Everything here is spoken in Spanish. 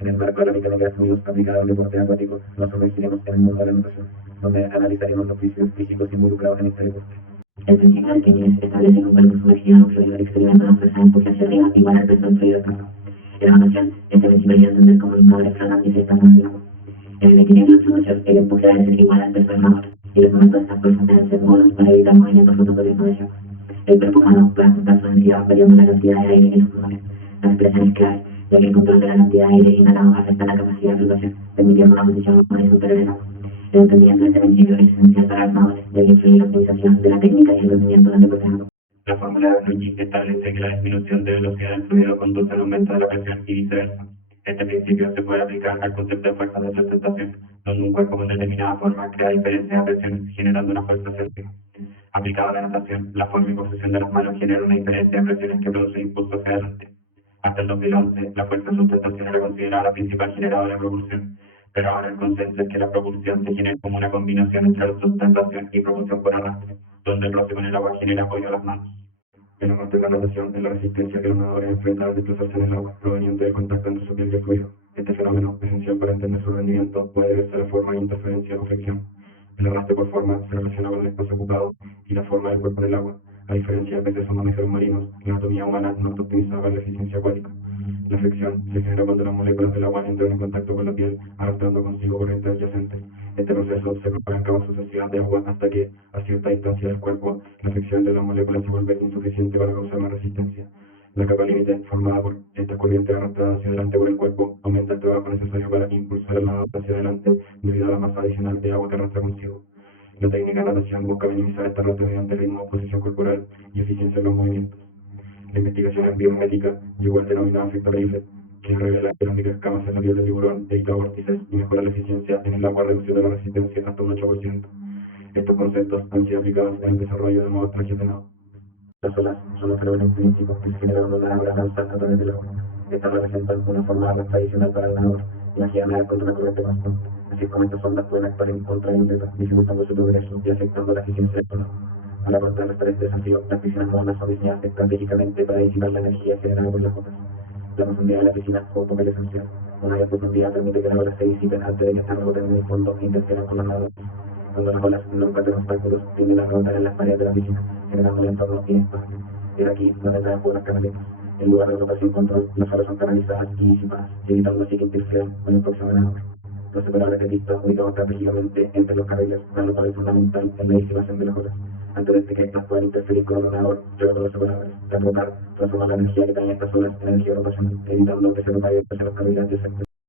En el marco de la mecánica de fluidos aplicada al deporte acuático, nos sumergiremos en el mundo de la natación, donde analizaremos los principios físicos involucrados en este deporte. El principio de Arquímedes establece que un cuerpo sumergido en un fluido experimenta una fuerza de empuje hacia arriba igual al peso del fluido desplazado. En la natación, este principio hay que entender como los nadadores flotan y se están en el agua. En el equilibrio de fluctuación, el empuje debe ser igual al peso del nadador, y los momentos de estas fuerzas deben ser nulos para evitar movimientos rotatorios no deseados. El cuerpo humano puede ajustar su densidad variando la cantidad de aire en los pulmones. La expresión es clave, ya que el control de la cantidad de aire inhalado afecta la capacidad de fluctuación, permitiendo una posición más superior en el agua. El entendimiento de este principio es esencial para los nadadores, ya que influye en la optimización de la técnica y el rendimiento del deporte nado. La fórmula de Bernoulli establece que la disminución de velocidad del fluido conduce al aumento de la presión y viceversa. Este principio se puede aplicar al concepto de fuerza de sustentación, donde un cuerpo con determinada forma crea diferencias de presión generando una fuerza céntrica. Aplicado a la natación, la forma y posición de las manos genera una diferencia de presiones que produce impulso hacia adelante. Hasta el 2011, la fuerza de sustentación era considerada la principal generadora de propulsión, pero ahora el consenso es que la propulsión se genera como una combinación entre la sustentación y propulsión por arrastre, donde el roce con el agua genera apoyo a las manos. El arrastre de la natación es la resistencia que los nadadores enfrentan al desplazarse en el agua, proveniente del contacto entre su piel y el fluido. Este fenómeno, esencial para entender su rendimiento, puede deberse a la forma de interferencia o fricción. El arrastre por forma se relaciona con el espacio ocupado y la forma del cuerpo en el agua. A diferencia de peces o mamíferos marinos, la anatomía humana no está optimizada para la eficiencia acuática. La fricción se genera cuando las moléculas del agua entran en contacto con la piel, arrastrando consigo corrientes adyacentes. Este proceso se propaga en capas sucesivas de agua hasta que, a cierta distancia del cuerpo, la fricción de las moléculas se vuelve insuficiente para causar más resistencia. La capa límite, formada por estas corrientes arrastradas hacia adelante por el cuerpo, aumenta el trabajo necesario para impulsar el nadador hacia adelante debido a la masa adicional de agua que arrastra consigo. La técnica de natación busca minimizar esta rata mediante ritmo, posición corporal y eficiencia en los movimientos. La investigación en biomimética llegó al denominado efecto Rayleigh, que revela que las microescamas en la piel del tiburón evita vórtices y mejora la eficiencia en el agua reduciendo la resistencia hasta un 8%. Estos conceptos han sido aplicados en el desarrollo de nuevos trajes de nado. Las olas son un fenómeno intrínseco que se genera cuando una ola lanza a través del agua. Estas representan una forma de arrastre adicional para el nadador, y las guía a nadar contra una corriente constante. Así como estas ondas pueden actuar en contra del atleta, dificultando su progreso y afectando la eficiencia del nado. Para contrarrestar este desafío, las piscinas modernas son diseñadas estratégicamente para disipar la energía generada por las olas. La profundidad de la piscina juega un papel esencial. Una mayor profundidad permite que las olas se disipen antes de que estas reboten en el fondo e interfieran con los nadadores. Cuando las olas no encuentran obstáculos, tienden a rebotar en las paredes de la piscina, generando un entorno inestable. Es aquí donde entran en juego las canaletas. En lugar de rotar sin control, las olas son canalizadas y disipadas, evitando así que interfieran con el próximo nadador. Los separadores de pista ubicados estratégicamente entre los carriles dan un papel fundamental en la disipación de las olas. Antes de que estas puedan interferir con el nadador, llevando los separadores, al rotar, transforman la energía que traen estas olas en energía rotacional, evitando que se propague hacia los carriles adyacentes.